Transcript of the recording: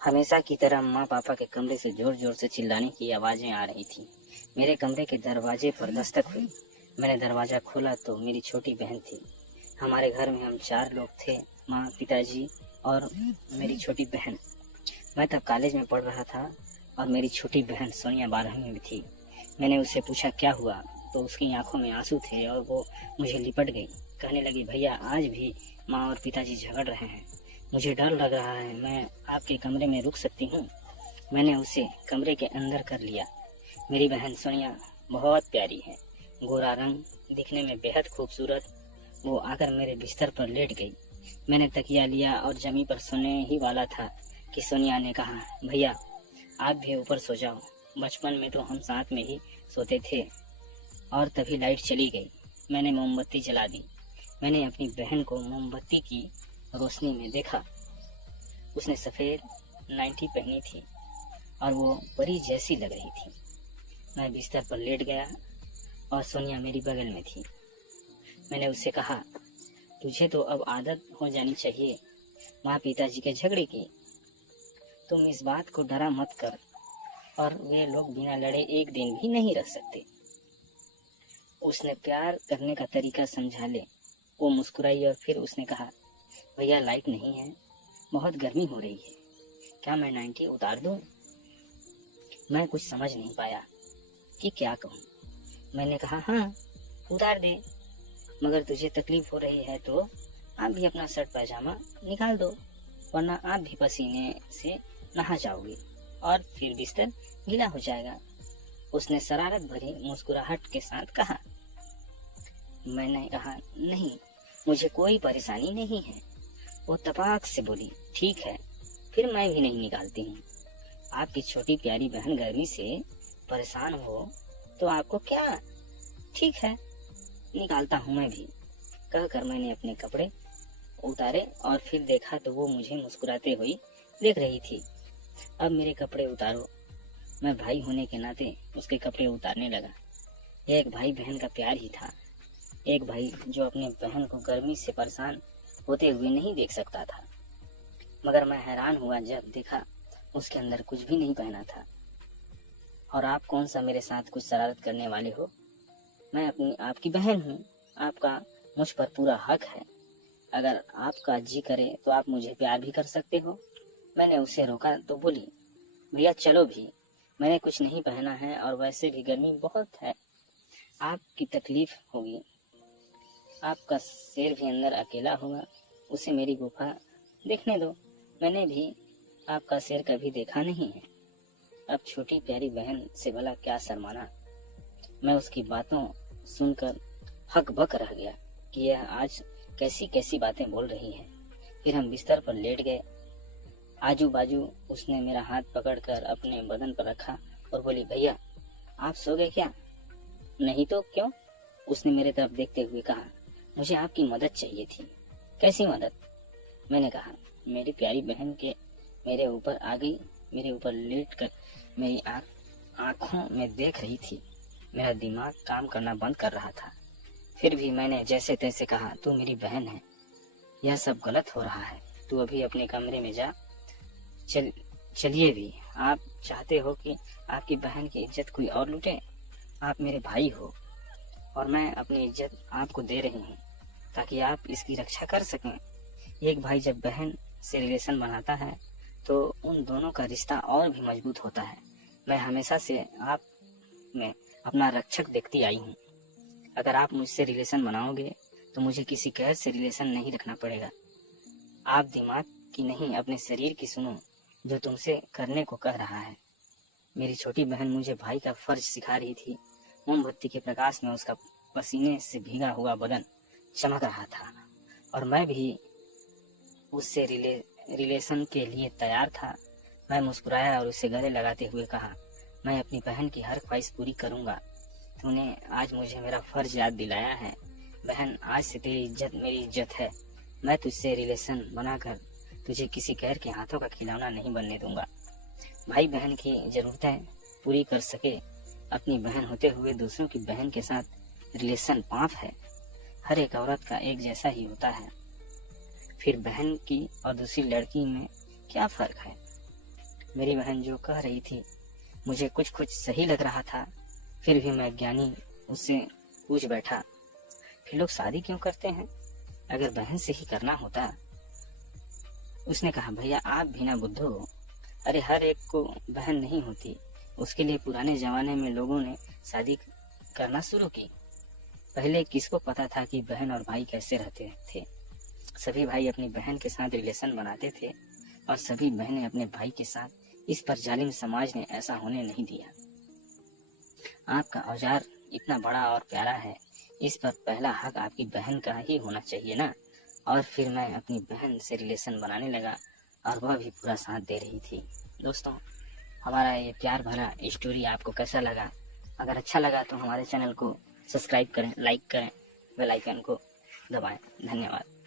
हमेशा की तरह माँ पापा के कमरे से जोर जोर से चिल्लाने की आवाजें आ रही थी। मेरे कमरे के दरवाजे पर दस्तक हुई। मैंने दरवाजा खोला तो मेरी छोटी बहन थी। हमारे घर में हम 4 लोग थे, माँ, पिताजी और मेरी छोटी बहन। मैं तब कॉलेज में पढ़ रहा था और मेरी छोटी बहन सोनिया 12वीं में थी। मैंने उससे पूछा क्या हुआ, तो उसकी आंखों में आंसू थे और वो मुझे लिपट गई। कहने लगी, भैया आज भी माँ और पिताजी झगड़ रहे हैं, मुझे डर लग रहा है, मैं आपके कमरे में रुक सकती हूँ? मैंने उसे कमरे के अंदर कर लिया। मेरी बहन सोनिया बहुत प्यारी है, गोरा रंग, दिखने में बेहद खूबसूरत। वो आकर मेरे बिस्तर पर लेट गई। मैंने तकिया लिया और जमीन पर सोने ही वाला था कि सोनिया ने कहा, भैया आप भी ऊपर सो जाओ, बचपन में तो हम साथ में ही सोते थे। और तभी लाइट चली गई। मैंने मोमबत्ती जला दी। मैंने अपनी बहन को मोमबत्ती की रोशनी में देखा। उसने सफ़ेद नाइटी पहनी थी और वो परी जैसी लग रही थी। मैं बिस्तर पर लेट गया और सोनिया मेरी बगल में थी। मैंने उससे कहा, तुझे तो अब आदत हो जानी चाहिए माँ पिताजी के झगड़े की। तुम इस बात को डरा मत कर, और वे लोग बिना लड़े एक दिन भी नहीं रह सकते। उसने प्यार करने का तरीका समझा ले। वो मुस्कुराई और फिर उसने कहा, भैया लाइट नहीं है, बहुत गर्मी हो रही है, क्या मैं नाइटी उतार दूं? मैं कुछ समझ नहीं पाया कि क्या कहूँ। मैंने कहा, हाँ उतार दे, मगर तुझे तकलीफ हो रही है तो आप भी अपना शर्ट पैजामा निकाल दो, वरना आप भी पसीने से नहा जाओगे और फिर बिस्तर गीला हो जाएगा। उसने शरारत भरी मुस्कुराहट के साथ कहा। मैंने कहा, नहीं, मुझे कोई परेशानी नहीं है। वो तपाक से बोली, ठीक है, फिर मैं भी नहीं निकालती हूँ। आपकी छोटी प्यारी बहन गर्मी से परेशान हो तो आपको क्या, ठीक है, निकालता हूँ मैं भी। कहकर मैंने अपने कपड़े उतारे और फिर देखा तो वो मुझे मुस्कुराते हुए देख रही थी। अब मेरे कपड़े उतारो। मैं भाई होने के नाते उसके कपड़े उतारने लगा। यह एक भाई बहन का प्यार ही था। एक भाई जो अपने बहन को गर्मी से परेशान होते हुए नहीं देख सकता था। मगर मैं हैरान हुआ जब देखा उसके अंदर कुछ भी नहीं पहना था। और आप कौन सा मेरे साथ कुछ शरारत करने वाले हो? मैं अपनी आपकी बहन हूँ, आपका मुझ पर पूरा हक है। अगर आपका जी करे तो आप मुझे प्यार भी कर सकते हो। मैंने उसे रोका तो बोली, भैया चलो भी, मैंने कुछ नहीं पहना है और वैसे भी गर्मी बहुत है, आपकी तकलीफ होगी। आपका शेर भी अंदर अकेला होगा, उसे मेरी गुफा देखने दो। मैंने भी आपका शेर कभी देखा नहीं है। अब छोटी प्यारी बहन से भला क्या शर्माना। मैं उसकी बातों सुनकर हक बक रह गया कि यह आज कैसी कैसी बातें बोल रही है। फिर हम बिस्तर पर लेट गए। आजू बाजू उसने मेरा हाथ पकड़कर अपने बदन पर रखा और बोली, भैया आप सो गए क्या? नहीं तो क्यों? उसने मेरे तरफ देखते हुए कहा, मुझे आपकी मदद चाहिए थी। कैसी मदद? मैंने कहा, मेरी प्यारी बहन के मेरे ऊपर आ गई, मेरे ऊपर लेट कर मेरी आंखों में देख रही थी। मेरा दिमाग काम करना बंद कर रहा था। फिर भी मैंने जैसे तैसे कहा, तू मेरी बहन है, यह सब गलत हो रहा है, तू अभी अपने कमरे में जा। चलिए भी, आप चाहते हो कि आपकी बहन की इज्जत कोई और लूटे? आप मेरे भाई हो और मैं अपनी इज्जत आपको दे रही हूँ ताकि आप इसकी रक्षा कर सकें। एक भाई जब बहन से रिलेशन बनाता है तो उन दोनों का रिश्ता और भी मजबूत होता है। मैं हमेशा से आप में अपना रक्षक देखती आई हूँ। अगर आप मुझसे रिलेशन बनाओगे तो मुझे किसी गैर से रिलेशन नहीं रखना पड़ेगा। आप दिमाग की नहीं, अपने शरीर की सुनो जो तुमसे करने को कह रहा है। मेरी छोटी बहन मुझे भाई का फर्ज सिखा रही थी। मोमबत्ती के प्रकाश में उसका पसीने से भीगा हुआ बदन चमक रहा था और मैं भी उससे रिलेशन के लिए तैयार था। मैं मुस्कुराया और उसे गले लगाते हुए कहा, मैं अपनी बहन की हर ख्वाहिश पूरी करूंगा। तूने आज मुझे मेरा फर्ज याद दिलाया है। बहन, आज से तेरी इज्जत मेरी इज्जत है। मैं तुझसे रिलेशन बनाकर तुझे किसी गैर के हाथों का खिलौना नहीं बनने दूंगा। भाई बहन की जरूरतें पूरी कर सके, अपनी बहन होते हुए दूसरों की बहन के साथ रिलेशन पाप है। हर एक औरत का एक जैसा ही होता है। फिर बहन की और दूसरी लड़की में क्या फर्क है? मेरी बहन जो कह रही थी मुझे कुछ कुछ सही लग रहा था, फिर भी मैं ज्ञानी उससे पूछ बैठा, फिर लोग शादी क्यों करते हैं अगर बहन से ही करना होता। उसने कहा, भैया आप भी ना बुद्धू हो, अरे हर एक को बहन नहीं होती, उसके लिए पुराने जमाने में लोगों ने शादी करना शुरू की। पहले किसको पता था कि बहन और भाई कैसे रहते थे। सभी भाई अपनी बहन के साथ रिलेशन बनाते थे और सभी बहनें अपने भाई के साथ। इस पर जालिम समाज ने ऐसा होने नहीं दिया। आपका औजार इतना बड़ा और प्यारा है, इस पर पहला हक आपकी बहन का ही होना चाहिए ना। और फिर मैं अपनी बहन से रिलेशन बनाने लगा और वह भी पूरा साथ दे रही थी। दोस्तों, हमारा ये प्यार भरा स्टोरी आपको कैसा लगा? अगर अच्छा लगा तो हमारे चैनल को सब्सक्राइब करें, लाइक करें, बेल आइकन को दबाएं। धन्यवाद।